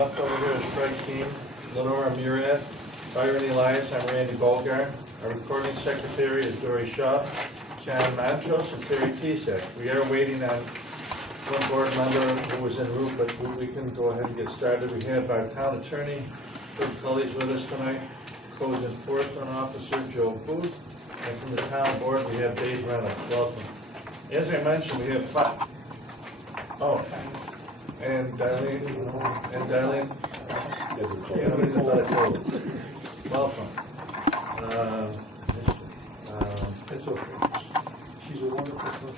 Left over here is Fred Keene, Lenora Murad, Byron Elias, I'm Randy Bolgar. Our recording secretary is Dory Shaw, John Montrose, and Terry Tisak. We are waiting on one board member who was en route, but we can go ahead and get started. We have our town attorney, Craig Tully's with us tonight, Codes Enforcement Officer, Joe Booth, and from the town board, we have Dave Reynolds. Welcome. As I mentioned, we have five. Oh, and Darlene. Welcome. That's okay. She's a wonderful person.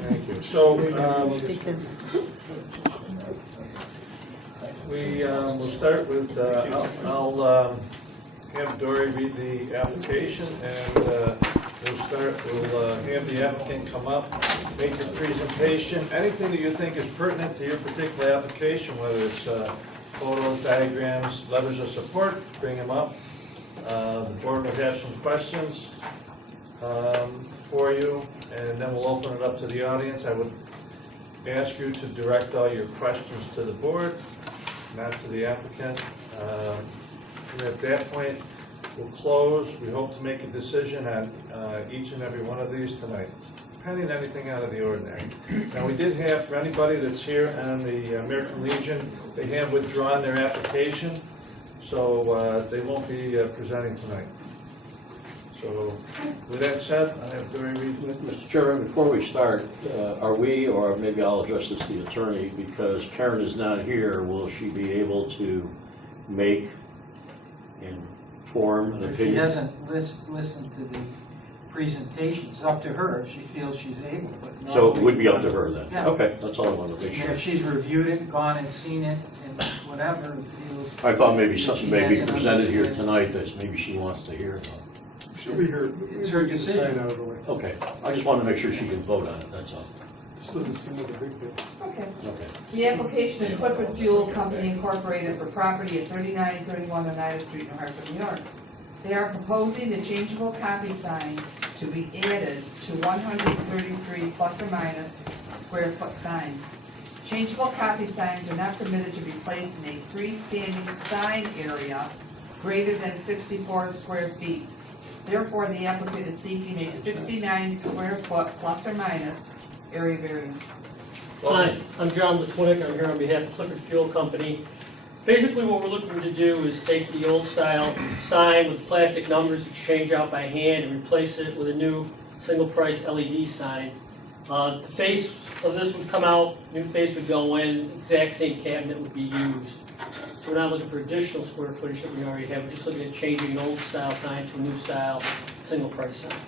Thank you. So, we'll start with, I'll have Dory read the application, and we'll have the applicant come up, make your presentation. Anything that you think is pertinent to your particular application, whether it's photos, diagrams, letters of support, bring them up. The board will have some questions for you, and then we'll open it up to the audience. I would ask you to direct all your questions to the board, not to the applicant. And at that point, we'll close. We hope to make a decision on each and every one of these tonight, pending anything out of the ordinary. Now, we did have, for anybody that's here on the American Legion, they have withdrawn their application, so they won't be presenting tonight. So, with that said, I have Dory read. Mr. Chairman, before we start, are we, or maybe I'll address this to the attorney, because Karen is not here, will she be able to make and form an If she opinion? hasn't listened to the presentation, it's up to her if she feels she's able. But So it would be up to her then? Yeah. Okay, that's all I wanted to make And sure. if she's reviewed it, gone and seen it, and whatever, and feels. I thought maybe that something she may be hasn't presented here understood. tonight that maybe she wants to hear. She'll be here. It's her We can decision. sign out of the way. Okay, I just wanted to make sure she can vote on it, that's all. This doesn't seem like a big deal. Okay. Okay. The application of Clifford Fuel Company Incorporated for property at 3931 Oneida Street, New Hartford, New York. They are proposing a changeable copy sign to be added to 133 plus or minus square foot sign. Changeable copy signs are not permitted to be placed in a freestanding sign area greater than 64 square feet. Therefore, the applicant is seeking a 69 square foot plus or minus area variance. Hi, I'm John Litwinick. I'm here on behalf of Clifford Fuel Company. Basically, what we're looking to do is take the old style sign with plastic numbers that you change out by hand and replace it with a new single price LED sign. The face of this would come out, new face would go in, exact same cabinet would be used. So we're not looking for additional square footage that we already have. We're just looking at changing an old style sign to a new style single price sign.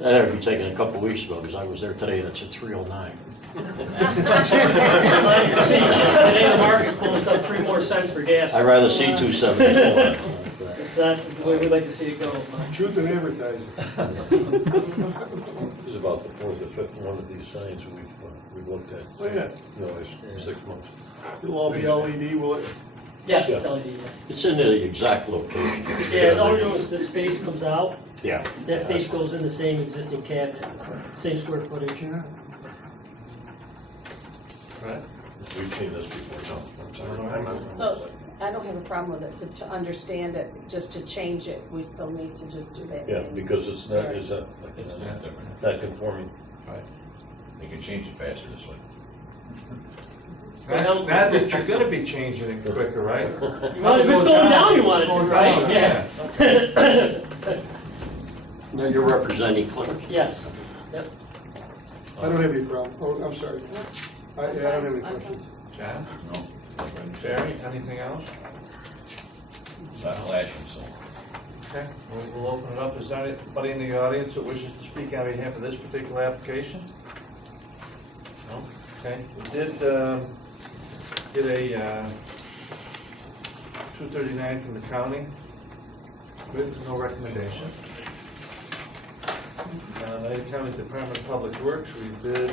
That would be taken a couple of weeks ago, because I was there today and it's at 309. Today the market closed up 3 more cents for gas. I'd rather see 274. Is that the way we'd like to see it go? Truth in advertising. This is about the fourth or fifth one of these signs we've looked at. Oh, yeah. In the last 6 months. It'll all be LED, will it? Yes, it's LED, yeah. It's in the exact location. Yeah, all we're doing is this face comes out, Yeah. that face goes in the same existing cabinet, same square footage. Right? We've seen this before, no, I'm sorry. So I don't have a problem with it, but to understand it, just to change it, we still need to just do that Yeah, same. because it's not, variance. it's It's not different. not conforming. Right. They can change it faster this way. Not that you're gonna be changing it quicker, right? If it's going down, you want it to, right? Yeah. No, you're representing Clifford. Yes, yep. I don't have any problem. Oh, I'm sorry. I don't have any questions. John? No. Barry, anything else? It's not flashing, so. Okay, we'll open it up. Is there anybody in the audience that wishes to speak on behalf of this particular application? No? Okay, we did get a 239 from the county with no recommendation. Lady County Department of Public Works, we did,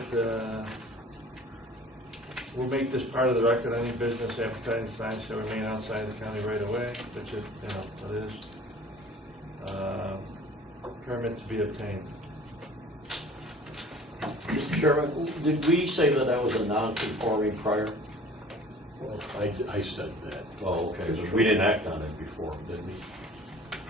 we'll make this part of the record. Any business advertising signs shall remain outside the county right away, which is, it is. Permit to be obtained. Mr. Chairman, did we say that that was a non-conforming prior? I said that. Oh, okay, but we didn't act on it before, did we?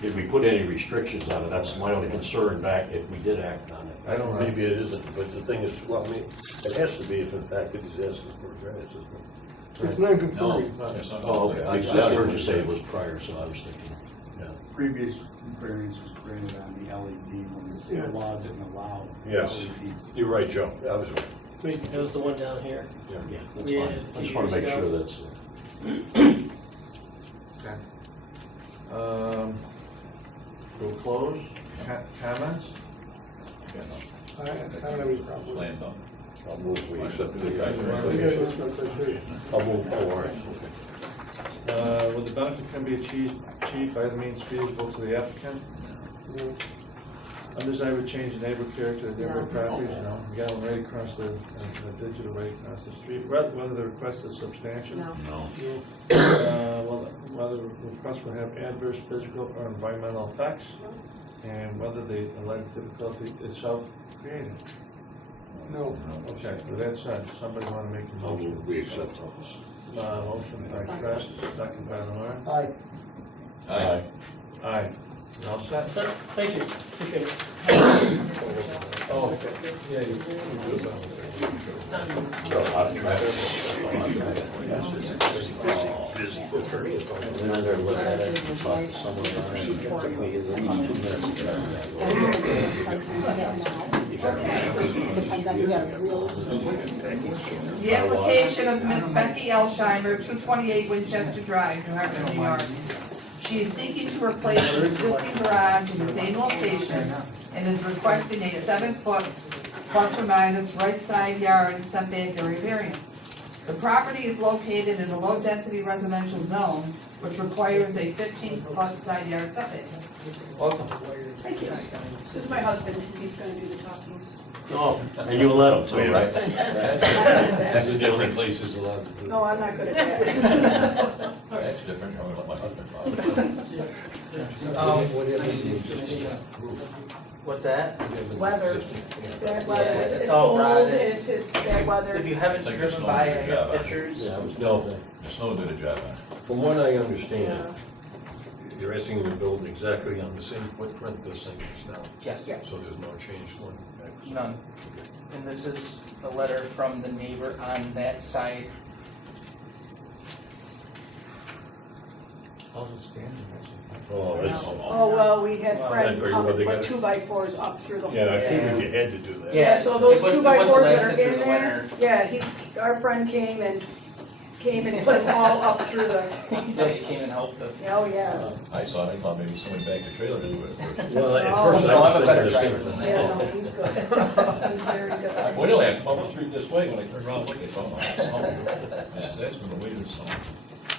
Did we put any restrictions on it? That's my only concern back if we did act on it. I don't, maybe it isn't, but the thing is, well, I mean, it has to be if in fact that he's asking for a variance, isn't it? It's No, non-conforming. it's not. Oh, okay, I heard you say it was prior, so I was thinking. Yeah. Previous variance was granted on the LED when Yeah. the law didn't allow. Yes, LED. you're right, Joe, I was right. It was the one down here. Yeah, that's We fine. added a I just few want to years make ago. sure that's, Okay. We'll close. Comments? Yeah, no. I don't have any problem with Slam dunk. I'll move, we accept the it. Yeah, application. that's my criteria. I'll move, oh, all right, okay. Will the benefit can be achieved by the means feasible to the applicant? No. Undesirable change in neighborhood character of neighborhood properties, you got one right across the digital right across the street, whether the request is substantial. No. No. Whether the request will have adverse physical or environmental effects, and whether the alleged difficulty is self-created. No. Okay, with that said, somebody want to make a I'll motion? move, we accept those. Motion by Chris, second by Lenore. Aye. Aye. Aye. You all set? So, thank you, appreciate it. Oh, okay. Yeah, you. and then they're looking at it and talk to someone about it. It took me at least 2 minutes to get Depends on who had a real. The application of Miss Becky Alsheimer, 228 Winchester Drive, New Hartford, New York. She is seeking to replace her existing garage in the same location and is requesting a 7-foot plus or minus right side yard setback area variance. The property is located in a low-density residential zone, which requires a 15-foot side yard setback. Welcome. Thank you. This is my husband, he's gonna do the talking. Oh, and you let them too, right? This is the only place he's allowed to do. No, I'm not good at that. That's different. I'm gonna let my husband talk. What's that? Weather. Bad weather, Yeah, it's it's all cold, rotted. it's bad weather. If you haven't It's like driven a by, I snowmobile have job. pictures. Yeah, it was No. The snow did a job on it. From what I understand, you're asking him to build exactly on the same footprint this thing is now. Yes. Yes. So there's no change going back? None. Okay. And this is a letter from the neighbor on that side. How's it standing? Oh, it's, Oh, well, we had Well, friends that's come what and they put got. 2x4s up through the whole. yeah, I thing. figured you had to do that. Yeah. So those It wouldn't 2x4s that last are it through in the there, winter. yeah, our friend came and put them all up through the, Yeah, he came and helped us. oh, yeah. I saw it, I thought maybe somebody backed the trailer into it first. Well, at Oh. first I No, I'm a was better thinking the driver same than thing. Yeah, no, he's good. He's very good. Well, they have to come up the street this way, when I turned around, look, it's all snow. That's from the weight of the snow.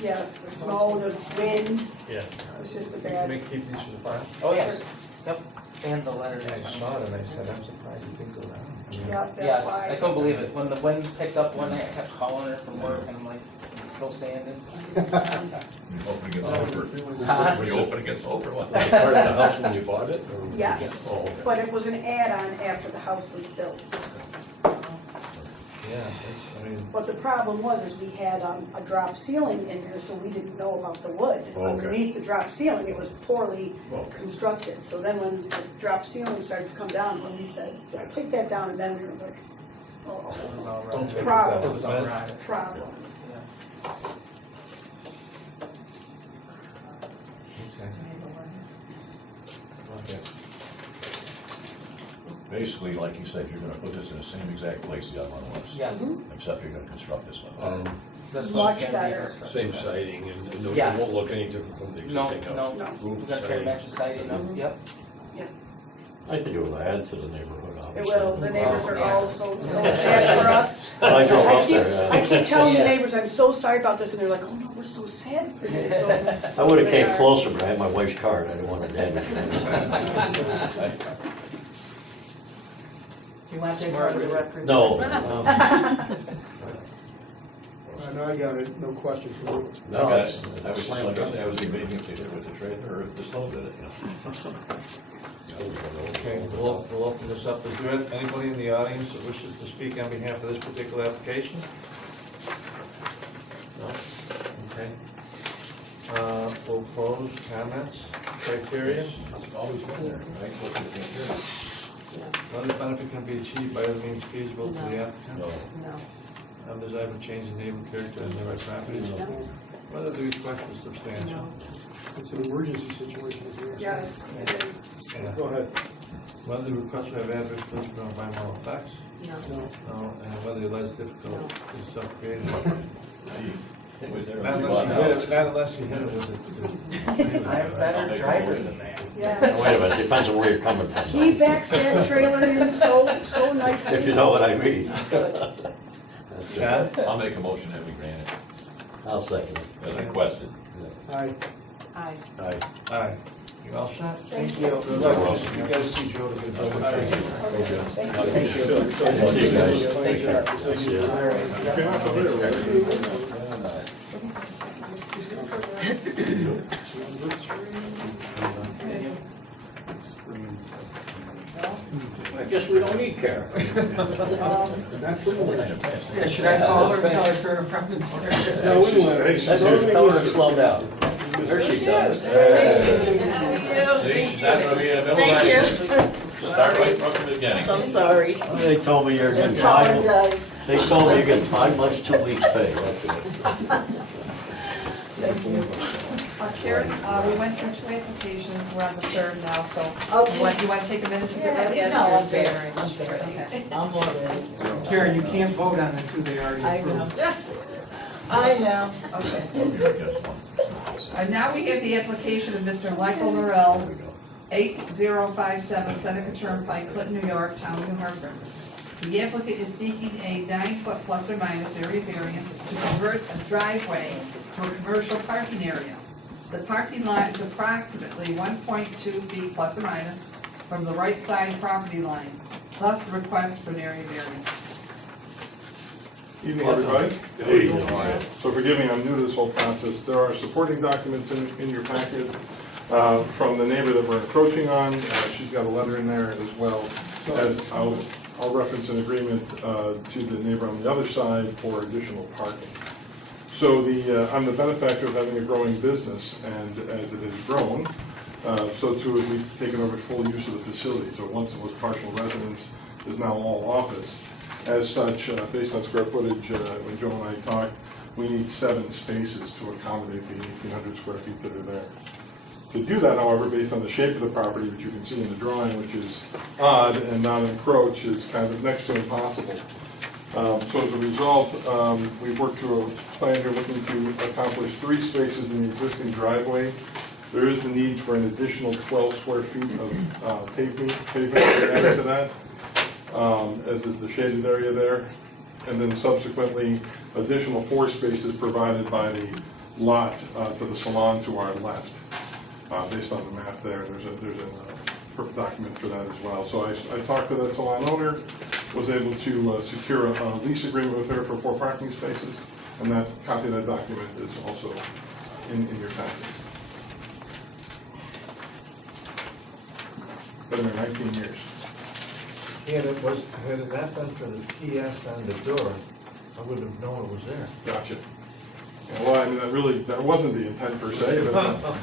Yes, the snow, the wind, Yeah. it was just a Can bad. we keep these for the file? Oh, yes. Yep. And the letter. I saw it and I said, I'm surprised you didn't go down. I mean, Yep, that's Yes, why. I couldn't believe it. When the wind picked up one night, I kept calling her from work and I'm like, it's still standing. When you open it gets over. When you open it gets over, what? Was it part of the house when you bought it? or- Yes, Oh, okay. but it was an add-on after the house was built. Yeah, I mean, But the problem was, is we had a drop ceiling in here, so we didn't know about the wood. Okay. Underneath the drop ceiling, it was poorly Okay. constructed. So then when the drop ceiling started to come down, when we said, "Yeah, take that down," and then we were like, It was oh, all Don't right. take it Problem. down. It was all right. problem. Okay. Basically, like you said, you're gonna put this in the same exact place the other one was. Yes. Except you're gonna construct this one. That's Much what's gonna be better. constructed. Same siding and it Yes. won't look any different from the No, existing no. house. No. We're Roof, gonna try to siding. match the siding up, yep. I think it will add to the neighborhood, It obviously. will, the neighbors are Yeah. all so sad for us. I drove I up keep, there, I yeah. keep telling the Yeah. neighbors, I'm so sorry about this, and they're like, oh no, we're so sad for you. So I would have they came are. closer, but I had my wife's car and I didn't want to damage it. You want that for the record? No. No, I got it, no questions. I got it. I was debating if they did it with the trailer or if the snow did it, you know. Okay, we'll open this up. Is there anybody in the audience that wishes to speak on behalf of this particular application? No? proposed comments, criteria? It's always been there, right? What's the criteria? Whether benefit can be achieved by the means feasible to the applicant. No. No. Undesirable change in neighborhood character and nearby properties. Whether the request is substantial. It's an emergency situation, isn't it? Yes, it is. Yeah. Go ahead. Whether the request will have adverse physical or environmental effects. No. No, and whether the alleged difficulty is self-created. It was there. Not unless you hit it with it. I'm a better driver than that. Yeah. Wait a minute, depends on where you're coming from. He backs that trailer in so nicely. If you know what I mean. John? I'll make a motion that we grant it, I'll second it. as requested. Aye. Aye. Aye. Aye. You all set? Thank you. Good luck. You guys see Joe to get a building. Thank you. See you guys. Thank you. See you. All right. I guess we don't need Karen. Not for me. Yeah, should I call her and tell her to turn around and start? No, wait a minute. Hey, Let's just tell her to slow down. There she comes. See, she's not gonna be in the middle of that. Start right from the beginning. So sorry. They told me you're getting Apologize. they told me you're getting 5 months, 2 weeks pay, that's it. Karen, we went through 2 applications, we're on the 3rd now, so Okay. you want to take a minute to get ready? No, I'm Very there. I'm much. there. Okay. I'm all ready. Karen, you can't vote on the 2 they already I know. approved. I know. And now we have the application of Mr. Michael Morrell, 8057 Seneca Turnpike, Clinton, New York, Town of New Hartford. The applicant is seeking a 9-foot plus or minus area variance to convert a driveway to a commercial parking area. The parking lot is approximately 1.2 feet plus or minus from the right side property line, thus the request for an area variance. Evening, everybody. Good evening. So forgive me, I'm new to this whole process. There are supporting documents in your packet from the neighbor that we're encroaching on. She's got a letter in there as well. As I'll reference an agreement to the neighbor on the other side for additional parking. So I'm the benefactor of having a growing business, and as it has grown, so too have we taken over full use of the facility. So once it was partial residence, is now all office. As such, based on square footage, when Joe and I talked, we need 7 spaces to accommodate the 1,800 square feet that are there. To do that, however, based on the shape of the property, which you can see in the drawing, which is odd and not encroach, is kind of next to impossible. So as a result, we've worked through a plan here looking to accomplish 3 spaces in the existing driveway. There is the need for an additional 12 square feet of pavement added to that, as is the shaded area there. And then subsequently, additional 4 spaces provided by the lot to the salon to our left. Based on the map there, there's a document for that as well. So I talked to that salon owner, was able to secure a lease agreement with her for 4 parking spaces, and that copy of that document is also in your packet. Been there 19 years. And had it not been for the PS on the door, I wouldn't have known it was there. Gotcha. Yeah, well, I mean, that wasn't the intent per se.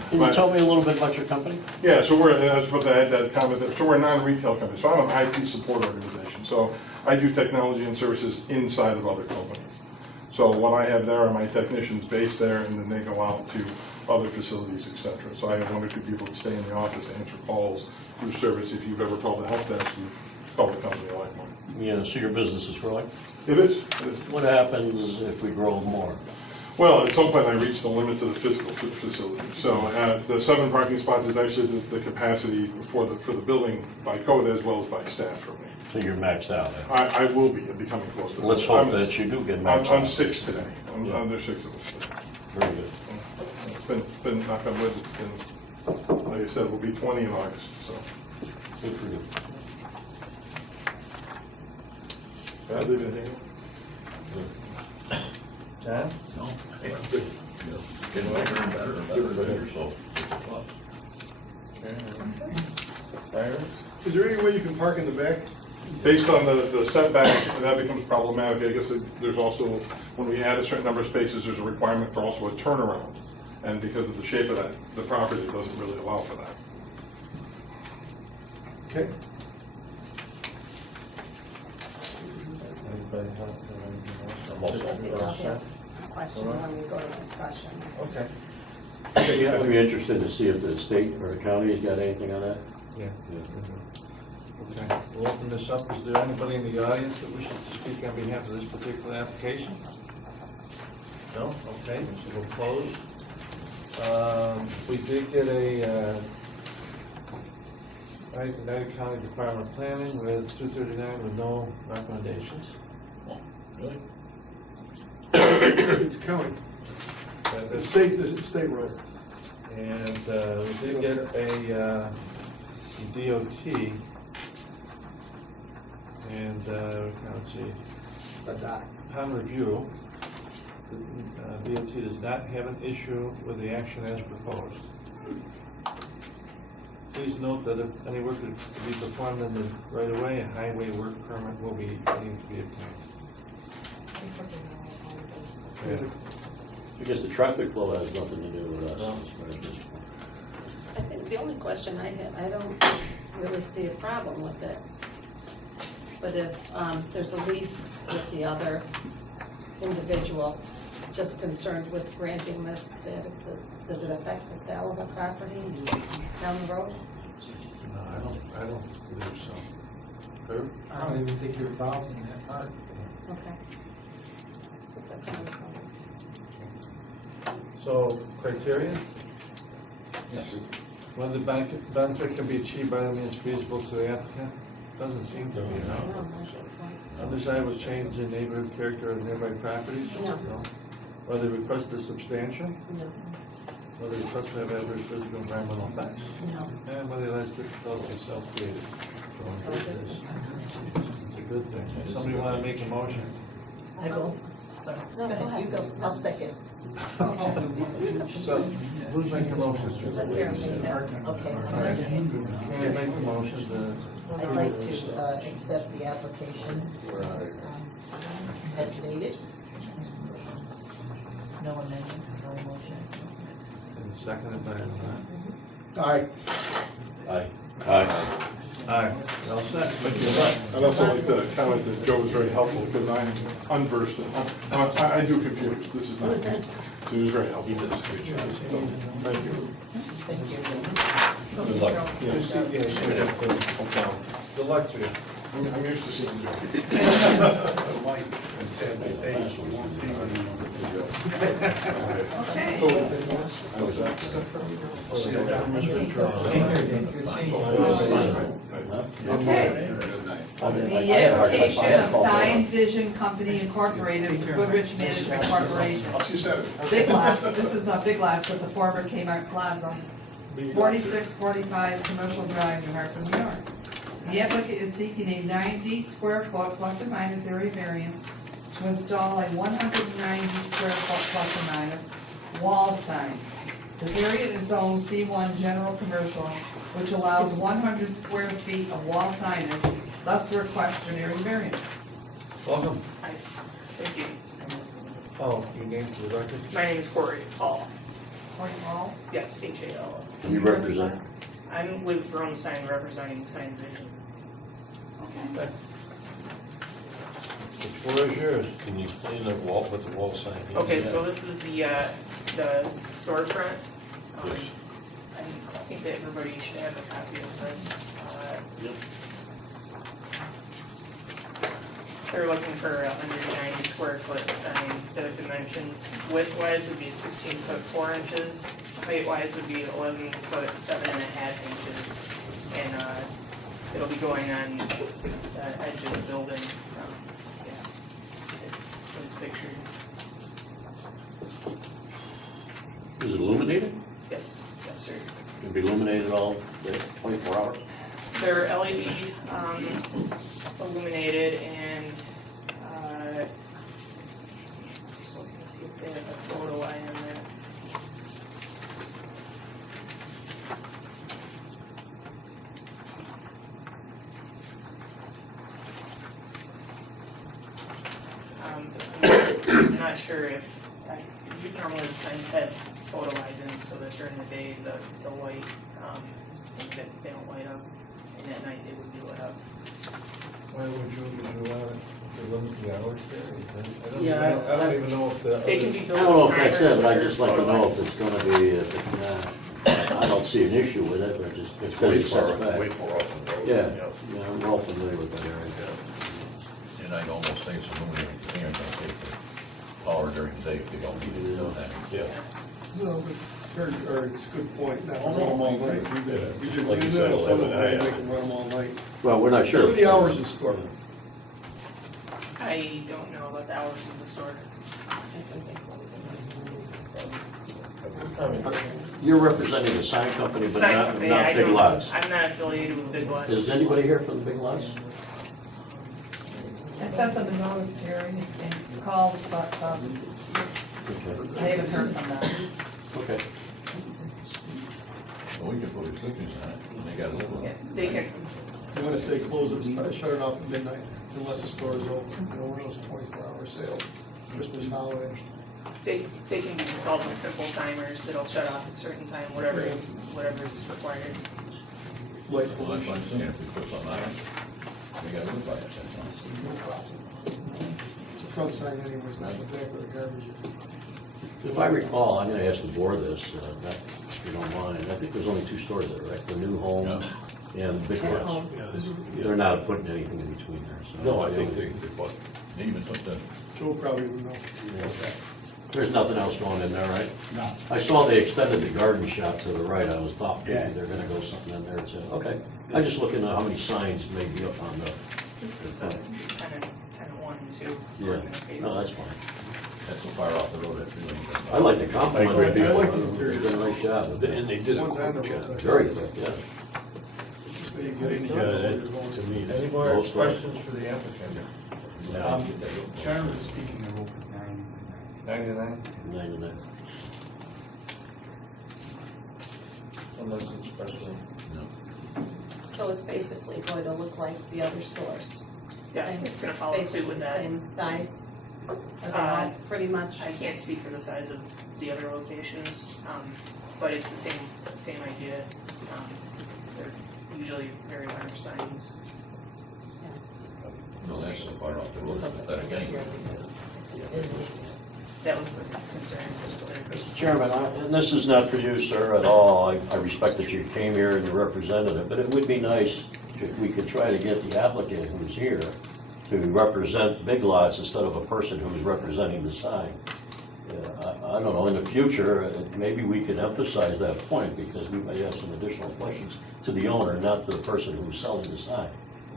Can you tell me a little bit about your company? Yeah, so I was about to add that comment. So we're a non-retail company. So I'm an IT support organization. So I do technology and services inside of other companies. So what I have there are my technicians based there, and then they go out to other facilities, et cetera. So I have 1 or 2 people that stay in the office, answer calls, do service. If you've ever called the help desk, you've called the company like mine. Yeah, so your business is growing? It is. What happens if we grow more? Well, at some point I reached the limits of the physical facility. So the 7 parking spots is actually the capacity for the building by code as well as by staff for me. So you're maxed out? I will be becoming close to that. Let's hope that you do get maxed out. I'm 6 today. There's 6 of us. Very good. It's been knock on wood, it's been, like I said, we'll be 20 in August, so. Good for you. I leave it here. John? No, it's good. Getting better and better and better and better, so it's a plus. Byron? Is there any way you can park in the back? Based on the setbacks, that becomes problematic. I guess there's also, when we add a certain number of spaces, there's a requirement for also a turnaround And because of the shape of the property, it doesn't really allow for that. Okay, Anybody have anything else? I'm all I set. think I'll have a question when we go to discussion. Okay. I'd be interested to see if the state or the county has got anything on that. Yeah. Okay, we'll open this up. Is there anybody in the audience that wishes to speak on behalf of this particular application? No? Okay, so we'll close. We did get a, United County Department of Planning with 239 with no recommendations. Really? it's county, That the is- state road. And we did get a DOT, and let's see, upon review, the DOT does not have an issue with the action as proposed. Please note that if any work is to be performed in the right of way, a highway work permit will be needing to be obtained. Okay. Because the traffic flow has nothing to do with us. No. as far as this. I think the only question I have, I don't really see a problem with it. But if there's a lease with the other individual, just concerned with granting this, does it affect the sale of the property down the road? No, I don't believe so. Herb? I don't even think you're involved in that part. Okay. That's on the phone. So, criteria? Yes. Whether the benefit can be achieved by the means feasible to the applicant? Doesn't seem to be, No, no? that's fine. Undesirable change in neighborhood character of nearby properties? No. Whether the request is substantial? No, Whether the request will have adverse physical and environmental effects? no. And whether that's difficult or self-created? Oh, business. It's a good thing. Somebody want to make a motion? I will. No, go ahead. You go, I'll second. So, who's making a motion? Let Karen make that. Okay. Can make the motion to... I'd like to accept the application as stated. No amendments, no motions. And seconded by... Aye. Aye. Aye. Aye. All set. I'd also like to comment that Joe was very helpful because I'm unversed. I do computers. This is not, so he was very helpful. So, thank you. Thank you. Good luck. Good luck to you. I'm used to seeing Joe. Okay. The application of Sign Vision Company Incorporated for Goodrich Management Corporation. She said it. Big Lots, this is a Big Lots with the former Kmart Plaza, 4645 Commercial Drive, New Hartford, New York. The applicant is seeking a 90 square foot plus or minus area variance to install a 190 square foot plus or minus wall sign. This area is zoned C1 General Commercial, which allows 100 square feet of wall signage, thus the request for an area variance. Welcome. Hi, thank you. Oh, your name for the record? My name is Corey Hall. Corey Hall? Yes, H-A-L. You represent? I'm with Rome Sign representing Sign Vision. Okay. The floor is yours. Can you explain the wall, what the wall sign is? Okay, so this is the storefront. Yes. I think that everybody should have a copy of this. Yep. They're looking for a 190 square foot sign. The dimensions width-wise would be 16 foot 4 inches. Height-wise would be 11 foot 7.5 inches. And it'll be going on the edge of the building. It's pictured. Is it illuminated? Yes, yes, sir. It'll be illuminated all day, 24 hours? They're LED illuminated and just looking to see if they have a photo line in there. I'm not sure if, normally the signs have photoizing so that during the day, the light, they don't light up, and at night they would be lit up. Why would you want to limit the hours there? Yeah, I don't even know if the. They can be I built don't know with if that's it, but I'd timers just or like to know if photoized. it's gonna be, I don't see an issue with it, but just, it's because Way it sets far, back. way far off the road. Yeah, yeah, I'm well familiar with that area. And I'd almost think some moving they're gonna take the power during the day if they don't need it, don't have it. Yeah. No, but, or it's a good point, not to run them all night. We did, Like you we said, did, some of 11 them, a.m. make them run them all night. Well, we're not sure. What are the hours in store? I don't know about the hours of the store. You're representing the sign company, but Sign not, company, not I Big don't- Lots. I'm not affiliated with Big Lots. Is anybody here from the Big Lots? I sent them a notice, Terry, and called, but, Okay. I haven't heard from them. Okay. Well, we could put restrictions on it, and they gotta live with Yeah, it. they can, I'm gonna say close it, shut it off at midnight, unless the store is open, you know, one of those 24-hour sales, Christmas holiday. they can be installed with simple timers that'll shut off at a certain time, whatever's required. Light Well, that's what I'm pollution. saying, if we put something on it, we gotta live by it, that's all. No problem. It's a front sign anyways, not the back where the garbage is. If I recall, I'm gonna ask the board this, if you don't mind, I think there's only two stores there, right? The new home and Big At Lots. home. Yeah, this is- yeah. They're not putting anything in between there, so. No, I think they bought. They even took the, Joe probably would know. Yeah. There's nothing else going in there, right? No. I saw they extended the garden shop to the right, I was thought maybe they're gonna go something in there too. Okay, I'm just looking at how many signs may be up on the, This is 10-1 and 2. yeah, no, that's fine. that's so far off the road, that really. I like the compliment. I like the They did a nice job. with And it. they did a One's on the quick road. job. Very quick, yeah. This way you get in, you Yeah, know where that, you're going. to me, Any that's. more Most questions for the applicant? Generally speaking, they're open 9 to 99, 99. unless it's special. So it's basically going to look like the other stores? Yeah, Same- it's gonna follow suit with that. Basically same size? Are they Uh, all pretty much? I can't speak for the size of the other locations, but it's the same idea. They're usually very large signs. No, that's so far off the road, it's pathetic anyway. That was the concern, just Chairman, and this is not for you, sir, at all. I respect that you came here and you represented it, but it would be nice if we could try to get the applicant who's here to represent Big Lots instead of a person who's representing the sign. I don't know, in the future, maybe we could emphasize that point because we may have some additional questions to the owner, not to the person who's selling the sign.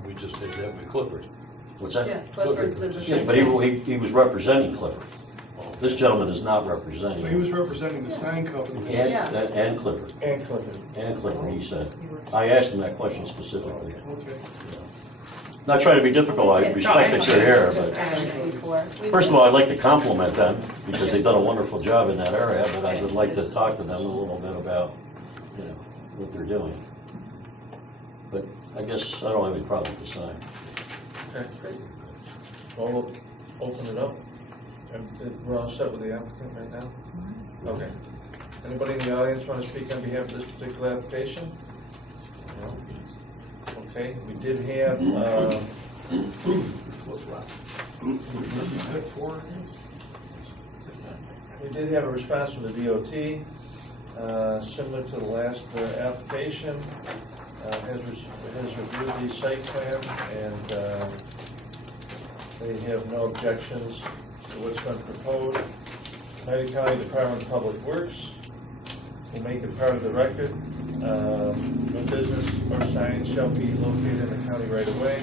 We just did that with Clifford. What's that? Yeah, Clifford's did the Yeah, same but thing. he was representing Clifford. This gentleman is not representing. He was representing the sign company. And Clifford. And Clifford. And Clifford, he said. I asked him that question specifically. Okay. Not trying to be difficult, I respect that you're here, Just but asked before. first of all, I'd like to compliment them because they've done a wonderful job in that area, but I would like to talk to them a little bit about, you know, what they're doing. But I guess I don't have any problem with the sign. Okay, great. Well, we'll open it up. And we're all set with the applicant right now? Okay. Anybody in the audience want to speak on behalf of this particular application? No? Okay, we did have, we did have a response from the DOT, similar to the last application. Has reviewed the site plan and they have no objections to what's been proposed. United County Department of Public Works will make it part of the record. No business or signs shall be located in the county right away.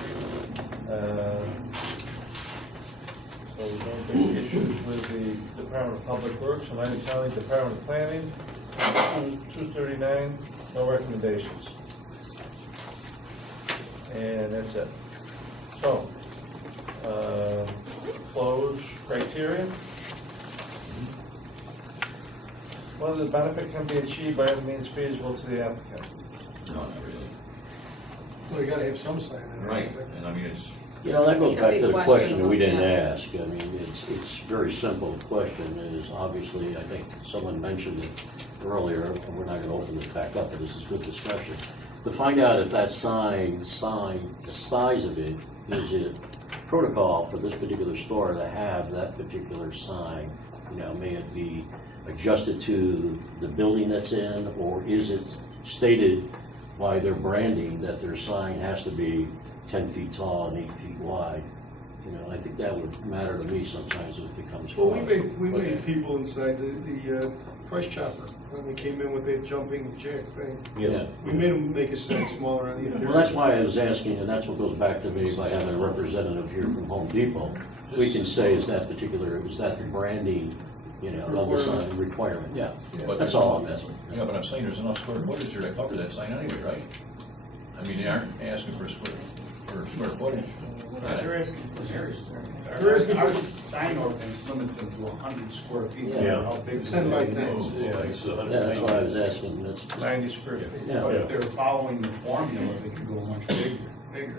So we don't think issues with the Department of Public Works, United County Department of Planning, 239, no recommendations. And that's it. So, close criteria. Whether the benefit can be achieved by any means feasible to the applicant. No, not really. Well, you gotta have some sign in there. Right, and I mean, You know, that goes A back big to the question question that we about didn't that. ask. I mean, it's very simple. The question is, obviously, I think someone mentioned it earlier, and we're not gonna open this back up, but this is good discussion. To find out if that sign, the size of it, is it protocol for this particular store to have that particular sign? You know, may it be adjusted to the building that's in, or is it stated by their branding that their sign has to be 10 feet tall and 8 feet wide? You know, I think that would matter to me sometimes if it becomes. Well, we made people inside the price chopper, when they came in with that jumping jack thing. Yeah. We made them make a sign smaller on the interior. Well, that's why I was asking, and that's what goes back to me by having a representative here from Home Depot. We can say, is that the branding, you know, of the sign requirement? Yeah, But that's all I'm asking. Yeah, but I'm saying there's enough square footage here to cover that sign anyway, right? I mean, they aren't asking for square footage. They're asking for areas. They're asking for- Our sign ordinance limits them to 100 square feet. Yeah. How big is 10 by it? 10. Yeah, that's why I was asking, that's, 90 square feet. yeah. But if they're following the formula, they could go much bigger,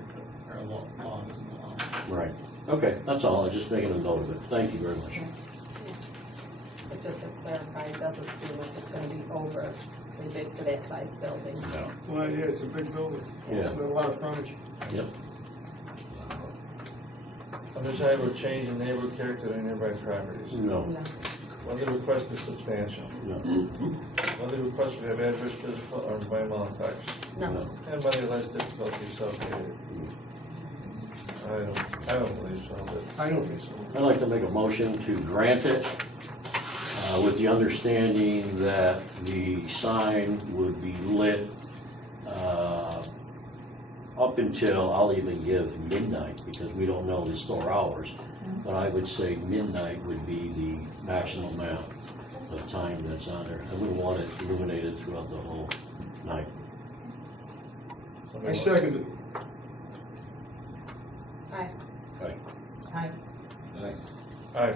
but our law doesn't allow. Right. Okay, that's all. I was just making a note of it. Thank you very much. But just to clarify, it doesn't seem like it's gonna be overly big for that size building. No. Well, yeah, it's a big building. It's Yeah. a lot of frontage. Yep. Undesirable change in neighborhood character of nearby properties. No. No. Whether the request is substantial. No. Whether the request would have adverse physical or environmental effects. No. And whether less difficulty self-created. I don't believe so, but. I don't think so. I'd like to make a motion to grant it with the understanding that the sign would be lit up until, I'll even give midnight, because we don't know the store hours, but I would say midnight would be the maximum amount of time that's on there. I wouldn't want it illuminated throughout the whole night. I second it. Aye. Right. Aye. Aye.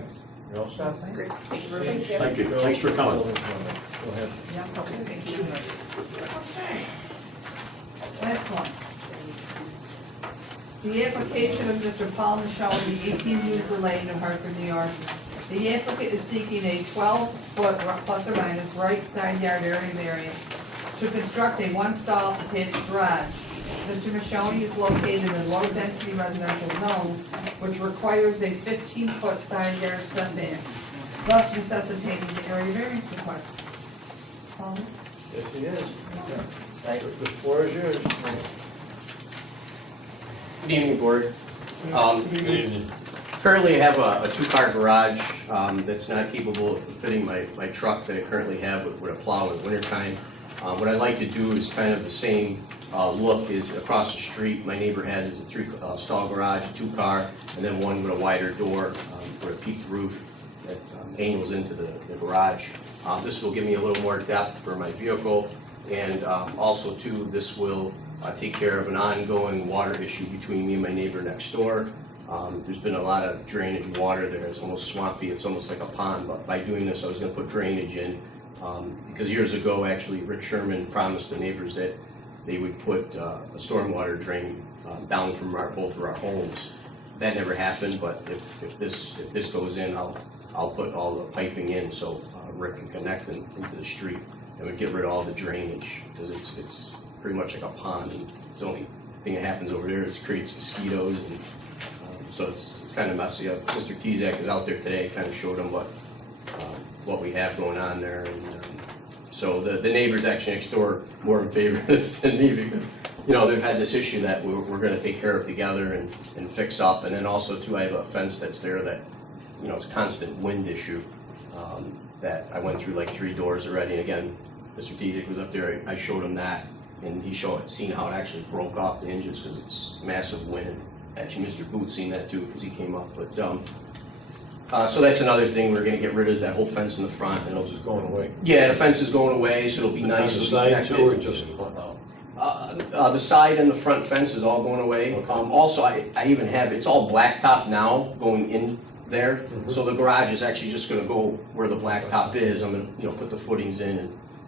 You all set? Great, thank you. Thank you. Thanks for coming. Go ahead. Yeah, okay, thank you. Okay. Last one. The application of Mr. Paul Michelle, 18 Juniper Lane, New Hartford, New York. The applicant is seeking a 12-foot plus or minus right side yard area variance to construct a one-stall attached garage. Mr. Michelle is located in a low-density residential zone, which requires a 15-foot side yard setback, thus necessitating the area variance request. Paul? Yes, he is. The floor is yours. Good evening, Board. Currently, I have a two-car garage that's not capable of fitting my truck that I currently have with a plow in wintertime. What I'd like to do is kind of the same look is across the street. My neighbor has is a three-stall garage, a two-car, and then one with a wider door for a peaked roof that angles into the garage. This will give me a little more depth for my vehicle, and also, too, this will take care of an ongoing water issue between me and my neighbor next door. There's been a lot of drainage water there. It's almost swampy. It's almost like a pond. But by doing this, I was going to put drainage in because years ago, actually, Rick Sherman promised the neighbors that they would put a stormwater drain down from both of our homes. That never happened. But if this goes in, I'll put all the piping in so Rick can connect into the street. It would get rid of all the drainage because it's pretty much like a pond, and the only thing that happens over there is it creates mosquitoes, and so it's kind of messy. Mr. Tezak is out there today, kind of showed him what we have going on there, and so the neighbors actually next door more in favor of this than me because they've had this issue that we're going to take care of together and fix up, and then also too I have a fence that's there that it's a constant wind issue that I went through like 3 doors already, and again Mr. Tezak was up there. I showed him that. And he seen how it actually broke off the hinges because it's massive wind. Actually, Mr. Booth seen that too because he came up. But so that's another thing we're going to get rid of is that whole fence in the front. And it's just going away. Yeah, the fence is going away, so it'll be nice. On the side too, or just the front now? The side and the front fence is all going away. Okay. Also, I even have it's all blacktop now going in there. Mm-hmm. So the garage is actually just going to go where the blacktop is. I'm going to put the footings in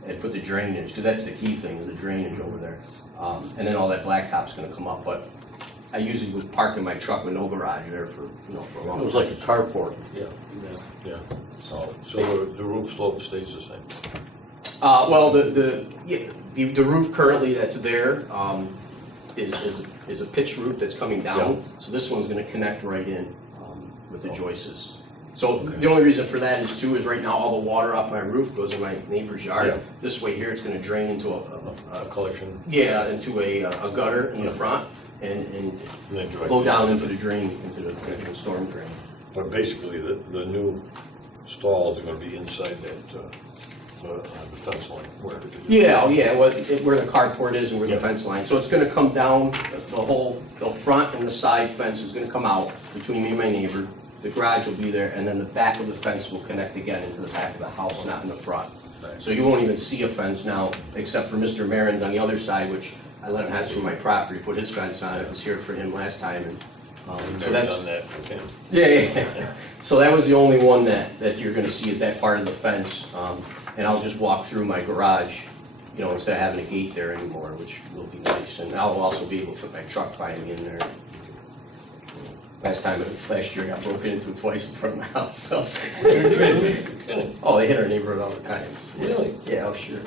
and put the drainage, because that's the key thing, is the drainage over there. And then all that blacktop's gonna come up, but I usually was parking my truck with no garage there for, for a long It time. was like a carport. Yeah. So, The roof slope stays the same. well, the roof currently that's there, is a pitch roof that's coming down. So this one's gonna connect right in, with the joists. So the only reason for that is too, is right now all the water off my roof goes in my neighbor's yard. Yeah. This way here, it's gonna drain into A collection. into a gutter in the front and then direct- go down into the drain, into the storm drain. But basically, the new stalls are gonna be inside that, the fence line, where it is. Yeah, where the carport is and where the fence line. So it's gonna come down, the front and the side fence is gonna come out between me and my neighbor. The garage will be there, and then the back of the fence will connect again into the back of the house, not in the front. So you won't even see a fence now, except for Mr. Marin's on the other side, which I let him have through my property, put his fence on. It was here for him last time, and so Never that's. done that for him. Yeah. So that was the only one that you're gonna see is that part of the fence. And I'll just walk through my garage, instead of having a gate there anymore, which will be nice. And I'll also be able to put my truck behind me in there. Last year I got broken into twice in front of my house, so. Oh, they hit our neighborhood all the time. Really? Yeah, oh, sure.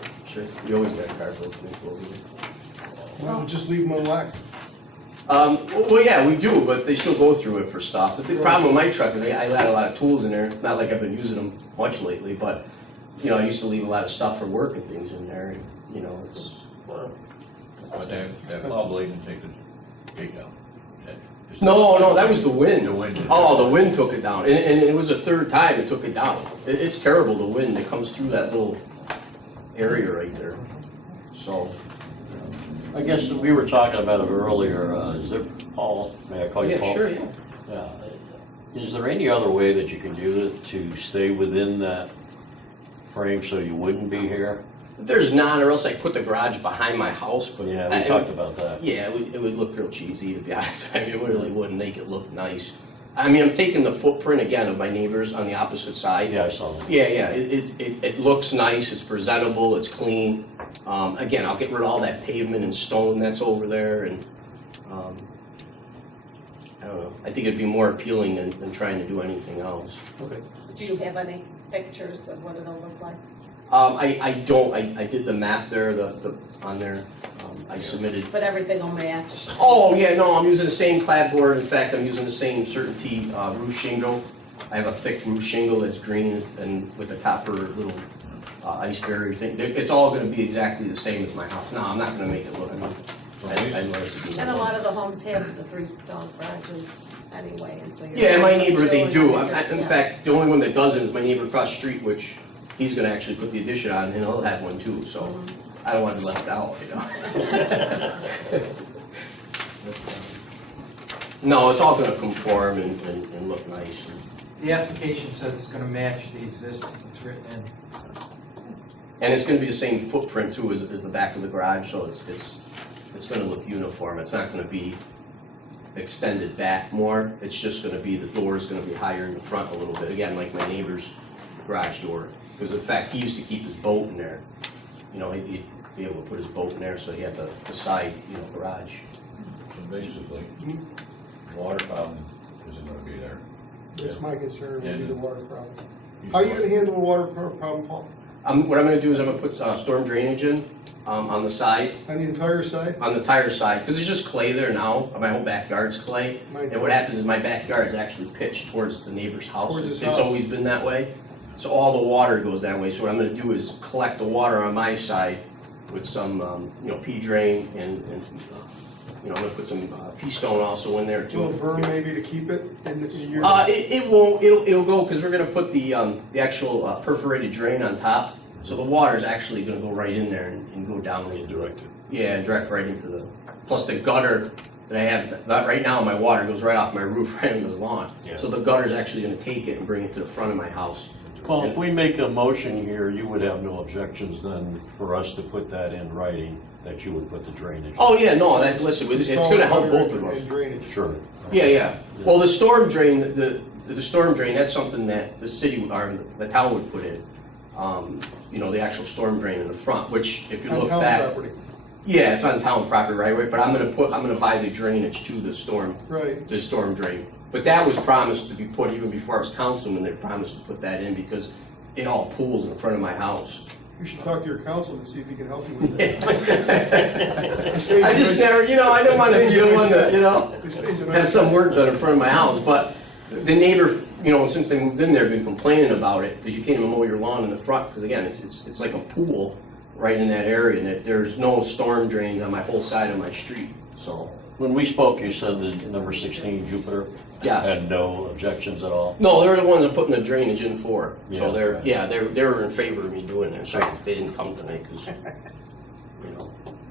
We always got cars broken into. Why don't we just leave them unlocked? Well, yeah, we do, but they still go through it for stuff. The big problem with my truck is I had a lot of tools in there. Not like I've been using them much lately, but, I used to leave a lot of stuff for work and things in there, and, it's. But that plow blade didn't take the gate down. No, that was the wind. The wind did. Oh, the wind took it down, and it was the third time it took it down. It's terrible, the wind that comes through that little area right there. So. I guess we were talking about it earlier, is there, Paul, may I call you Yeah, Paul? sure, yeah. Yeah. Is there any other way that you can do it to stay within that frame so you wouldn't be here? There's not, or else I put the garage behind my house, but. Yeah, we talked about that. Yeah, it would look real cheesy, to be honest. I mean, it really wouldn't make it look nice. I mean, I'm taking the footprint again of my neighbors on the opposite side. Yeah, I saw that. Yeah, it looks nice, it's presentable, it's clean. Again, I'll get rid of all that pavement and stone that's over there, and, I don't know. I think it'd be more appealing than trying to do anything else. Okay. Do you have any pictures of what it'll look like? I don't, I did the map there, on there, I submitted. But everything will match? Oh, yeah, no, I'm using the same clapboard. In fact, I'm using the same Certainty roof shingle. I have a thick roof shingle that's green and with a copper little ice barrier thing. It's all gonna be exactly the same as my house. No, I'm not gonna make it look, I'd like to do And a that. lot of the homes have the three-stall garages anyway, and so you're. Yeah, my neighbor, they do. Yeah. In fact, the only one that doesn't is my neighbor across the street, which he's gonna actually put the addition on, and he'll have one too, so I don't want to be left out, No, it's all gonna conform and look nice. The application says it's gonna match the existing, it's written in. And it's gonna be the same footprint too as the back of the garage, so it's gonna look uniform. It's not gonna be extended back more. It's just gonna be, the door's gonna be higher in the front a little bit, again, like my neighbor's garage door. Because in fact, he used to keep his boat in there. He'd be able to put his boat in there, so he had the side, garage. So basically, water problem isn't gonna be there. That's my concern, would be Yeah. the water problem. How are you gonna handle the water problem, Paul? What I'm gonna do is I'm gonna put storm drainage in, on the side, On the entire side? on the tire side, because there's just clay there now. My whole backyard's clay. Mine And what happens is my backyard's actually pitched towards the neighbor's house. Towards his It's house. always been that way. So all the water goes that way. So what I'm gonna do is collect the water on my side with some, pea drain and I'm gonna put some pea stone also in there Do a too. berm maybe to keep it in your? It won't, it'll go, because we're gonna put the actual perforated drain on top. So the water's actually gonna go right in there and go down. Directed. Yeah, direct right into the, plus the gutter that I have, right now my water goes right off my roof right into the lawn. Yeah. So the gutter's actually gonna take it and bring it to the front of my house. Well, if we make a motion here, you would have no objections then for us to put that in writing, that you would put the drainage. Oh, yeah, no, listen, it's gonna help both of us. And drainage. Sure. Yeah. Well, the storm drain, the storm drain, that's something that the city, or the town would put in. The actual storm drain in the front, which if you On look town back. property. Yeah, it's on town property right away, but I'm gonna buy the drainage to the storm Right. drain. But that was promised to be put even before I was councilman, they promised to put that in because it all pools in front of my house. You should talk to your councilman, see if he can help you with that. I just never, I don't want to be the one that, It stays a nice- have some work done in front of my house, but the neighbor, since they moved in there, have been complaining about it, because you can't even mow your lawn in the front, because again, it's like a pool right in that area, and there's no storm drains on my whole side of my street, so. When we spoke, you said that number 16 Jupiter Yes. had no objections at all? No, they're the ones that putting the drainage in for, so Yeah. they were in favor of me doing it, so they didn't come tonight, because,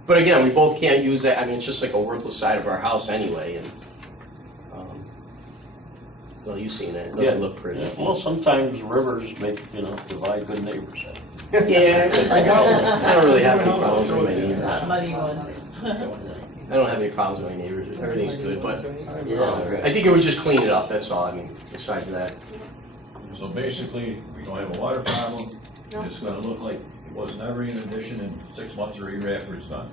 But again, we both can't use that, it's just like a worthless side of our house anyway, and, well, you've seen it, it doesn't look pretty. Yeah. Well, sometimes rivers make, divide good neighbors. Yeah, I don't really have any problems with my neighbors. Muddy ones. I don't have any problems with my neighbors, everything's good, but Yeah. I think it would just clean it up, that's all, besides that. So basically, we don't have a water problem, it's gonna look like it was never in addition in 6 months or a year after it's done.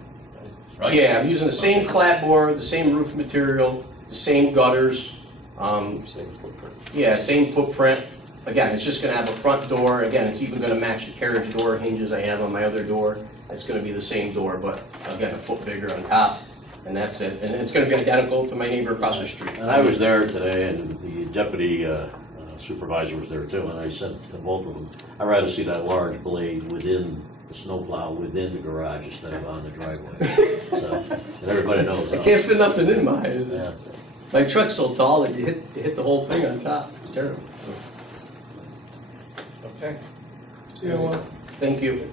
Right? Yeah, I'm using the same clapboard, the same roof material, the same gutters, Same footprint. yeah, same footprint. Again, it's just gonna have a front door, again, it's even gonna match the carriage door hinges I have on my other door. It's gonna be the same door, but again, a foot bigger on top, and that's it. And it's gonna be identical to my neighbor across the street. And I was there today, and the deputy supervisor was there too, and I said to both of them, I'd rather see that large blade within the snowplow, within the garage, instead of on the driveway. So, and everybody knows I that. can't fit nothing in mine. Yeah. My truck's so tall that you hit the whole thing on top. It's terrible. Okay. Yeah, well, Thank you.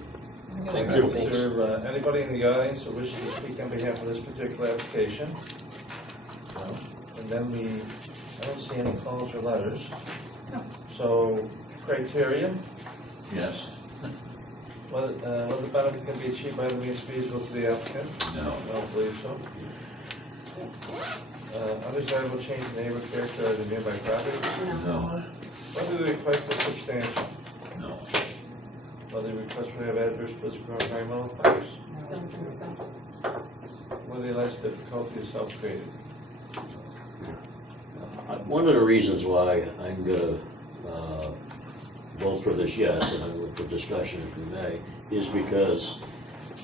Thank you. Is there anybody in the audience who wishes to speak on behalf of this particular application? No. And then I don't see any calls or letters. No. So, criteria, Yes, whether the benefit can be achieved by the means feasible to the applicant? no, I don't believe so. Undesirable change in neighbor character of the nearby property? no, Whether the request is substantial? no, Whether the request will have adverse physical or environmental effects? Don't think so. Whether the alleged difficulty is self-created? One of the reasons why I'm gonna vote for this yes, and I look for discussion if we may, is because,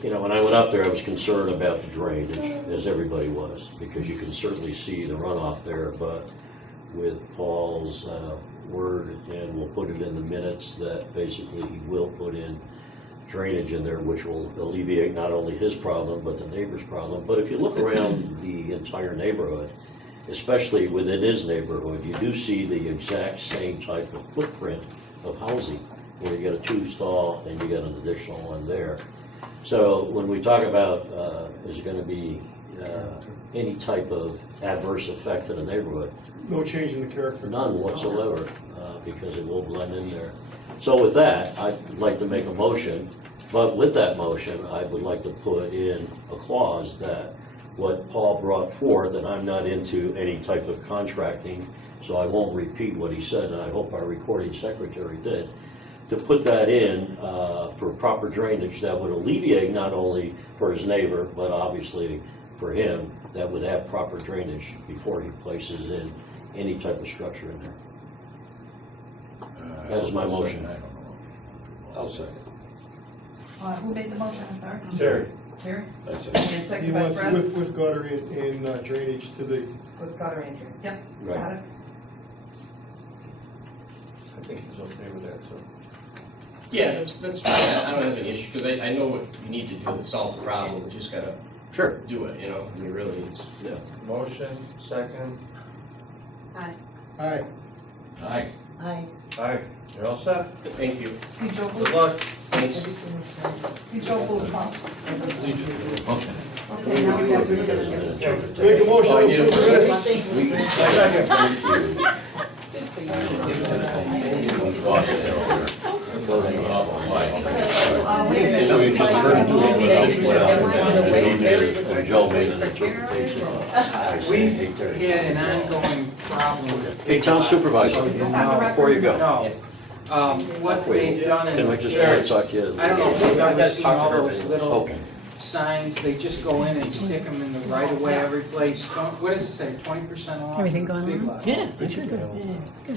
when I went up there, I was concerned about the drainage, as everybody was, because you can certainly see the runoff there, but with Paul's word, and we'll put it in the minutes, that basically he will put in drainage in there, which will alleviate not only his problem, but the neighbor's problem. But if you look around the entire neighborhood, especially within his neighborhood, you do see the exact same type of footprint of housing, where you get a 2-stall and you get an additional one there. So when we talk about, is there gonna be any type of adverse effect to the neighborhood? no change in the character. None whatsoever, because it will blend in there. So with that, I'd like to make a motion, but with that motion, I would like to put in a clause that what Paul brought forth, and I'm not into any type of contracting, so I won't repeat what he said, and I hope our recording secretary did, to put that in for proper drainage that would alleviate not only for his neighbor, but obviously for him, that would have proper drainage before he places in any type of structure in there. That is my motion. I don't know. I'll second. Who made the motion, I'm sorry? Terry. Terry? That's it. And He second by wants Fred? with gutter and drainage to the, With gutter entry. Yep, Right. got it. I think he's okay with that, so. Yeah, that's fine. I don't have any issue, because I know what you need to do to solve the problem. We just gotta Sure. do it, really, it's, yeah. Motion, second. Aye. aye. Aye. Aye. Aye. You're all set? Thank you. See Joe Good Booth? luck. Thanks. See Joe Booth, huh? Okay. Okay, now we have to look at it. Make a motion. Oh, yeah. And Joe made an interpretation. We've had an ongoing problem with. Hey, town supervisor, Is this on the record? before you go, No. What they've done in. can we just talk to you? I don't know if you've ever seen all those little Okay. signs, they just go in and stick them in the right of way every place. What does it say, 20% off? Everything going Big on? lots? Yeah.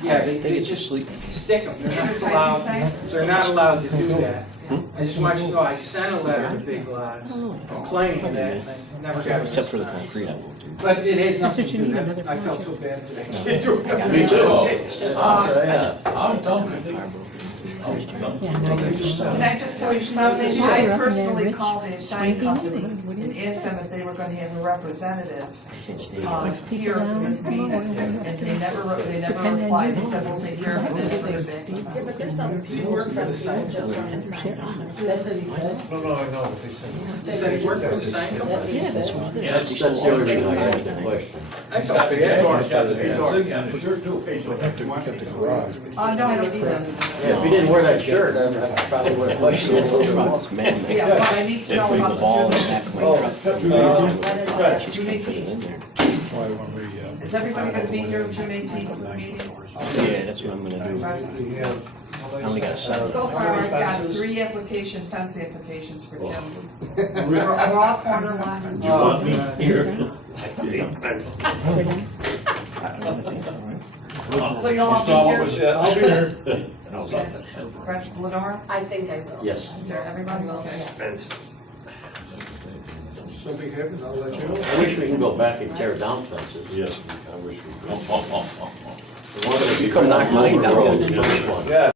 Yeah, they just stick them, they're not allowed to do that. I just want you to know, I sent a letter to Big Lots complaining of that, and I never got a response. Except for the concrete. But it has nothing to do with that, I felt so bad for that kid. Me too. I'm done. Can I just tell you something? I personally called the sign company and asked them if they were gonna have a representative here for this meeting, and they never replied. They said, we'll take care of it, and send it back to them. Yeah, but there's some, he works on people just want to sign. That's what he said? No, I know what they said. He said he worked for the sign company? Yeah, that's what it is. That's the only reason I asked the question. I felt bad. It's got the big on the shirt too. No, I don't need them. Yeah, if you didn't wear that shirt, I probably would have questioned it a little more. Yeah, but I need to know about the June 18th. Is everybody gonna be here June 18th meeting? Yeah, that's what I'm gonna do. We have. I only got a seven. So far, I've got 3 fence applications for Jim. We're all corner lots. Do you want me here? So you'll all be here? I'll be here. Fresh Lenore? I think I will. Yes. Is there everybody? Okay. Something happens, I'll let you know. I wish we can go back and tear down fences. Yes, I wish we could. We wanted to be You come knock mine down. road, you know, this one. Yeah.